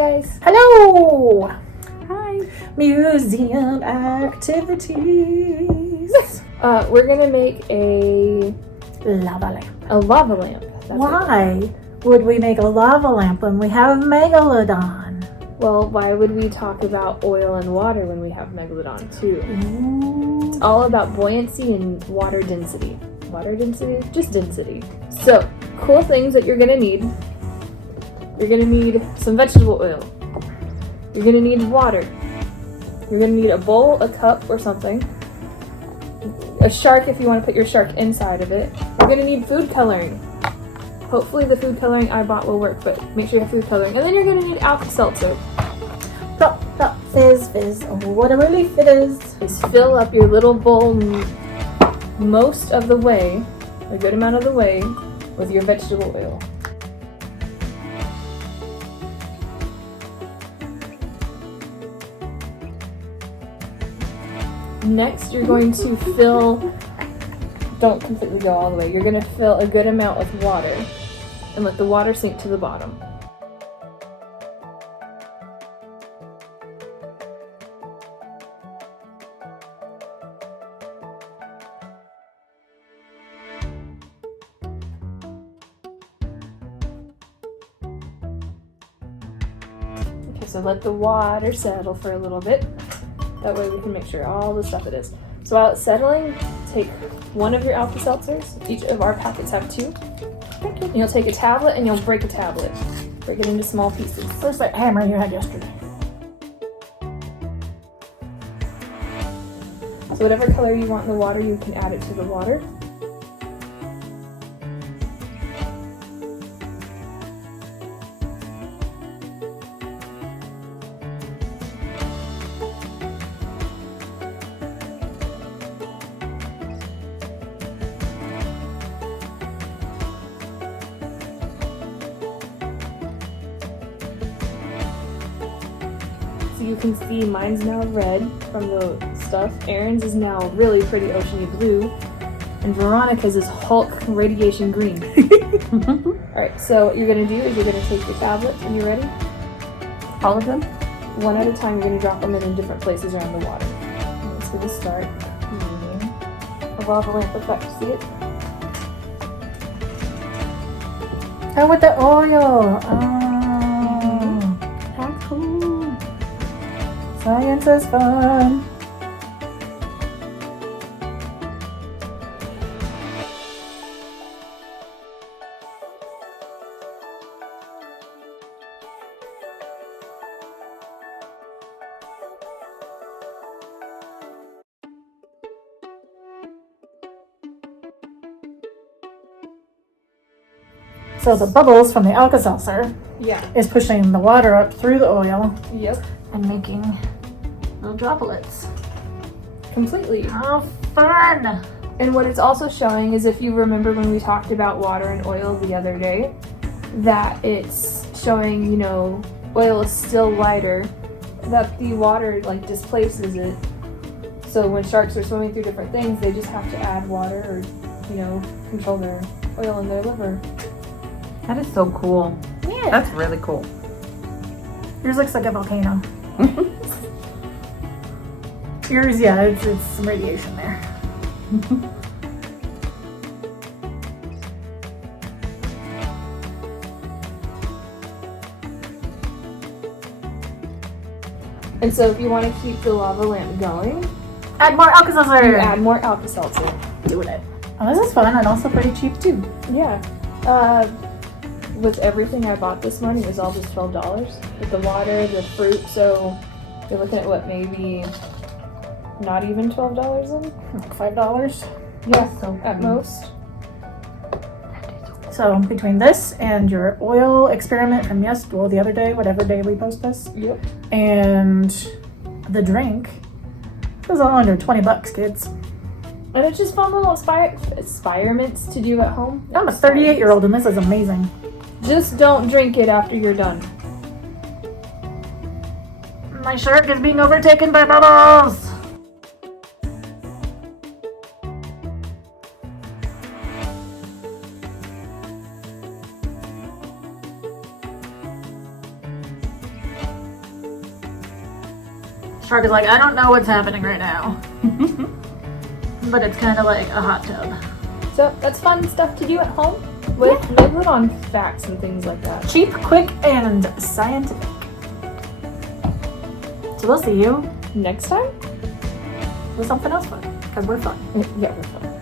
guys. Hello! Hi. Museum activities. We're gonna make a Lava lamp. lava lamp. That's Why would we make a lava lamp when we have Megalodon? Well, why would we talk about oil and water when we have Megalodon too? Ooh. It's all about buoyancy and water density. Water density? Just density. So, cool things that you're gonna need. You're gonna need some vegetable oil. You're gonna need water. You're gonna need a bowl, a cup, or something. A shark if you want to put your shark inside of it. You're gonna need food coloring. Hopefully the food coloring I bought will work, but make sure you have food coloring. And then you're gonna need alka-seltzer. Plop, plop, fizz, fizz. Oh, what a relief it is. Is fill up your little bowl most of the way, a good amount of the way, with your vegetable oil. Next, you're going to fill, don't completely go all the way, you're going to fill a good amount with water and let the water sink to the bottom. Okay, so let the water settle for a little bit. That way we can make sure all the stuff it is. So while it's settling, take one of your alka-seltzers. Each of our packets have 2. And you'll take a tablet and you'll break a tablet. Break it into small pieces. Where's that hammer you had yesterday? So whatever color you want in the water, you can add it to the water. So you can see mine's now red from the stuff. Erin's is now really pretty oceany blue. And Veronica's is Hulk radiation green. Alright, so what you're going to do is you're going to take your tablets. Are you ready? All of them? One at a time, you're going to drop them in different places around the water. And it's going to start creating a lava lamp effect. See it? Oh, with the oil. How cool. Science is fun. So the bubbles from the alka-seltzer Yeah. is pushing the water up through the oil Yep. and making little droplets. Completely. How fun! And what it's also showing is, if you remember when we talked about water and oil the other day, that it's showing, you know, oil is still lighter, that the water like displaces it. So when sharks are swimming through different things, they just have to add water or, you know, control their oil in their liver. That is so cool. Yeah. That's really cool. Yours looks like a volcano. Yours, yeah, it's some radiation there. And so if you want to keep the lava lamp going, Add more alka-seltzer. you add more alka-seltzer. Doing it. Oh, this is fun and also pretty cheap too. Yeah. With everything I bought this morning, it was all just $12. With the water, the fruit, so you're looking at what, maybe not even $12 in? Like $5. Yeah, So at cool. most. So between this and your oil experiment from the other day, whatever day we post this, Yep. and the drink, it was all under $20, kids. And it's just fun little experiments to do at home. I'm a 38-year-old and this is amazing. Just don't drink it after you're done. My shark is being overtaken by bubbles. Shark is like, I don't know what's happening right now. But it's kind of like a hot tub. So that's fun stuff to do at home with no lid on facts and things like that. Cheap, quick, and scientific. So we'll see you Next time? with something else fun, because we're fun. Yeah, we're fun.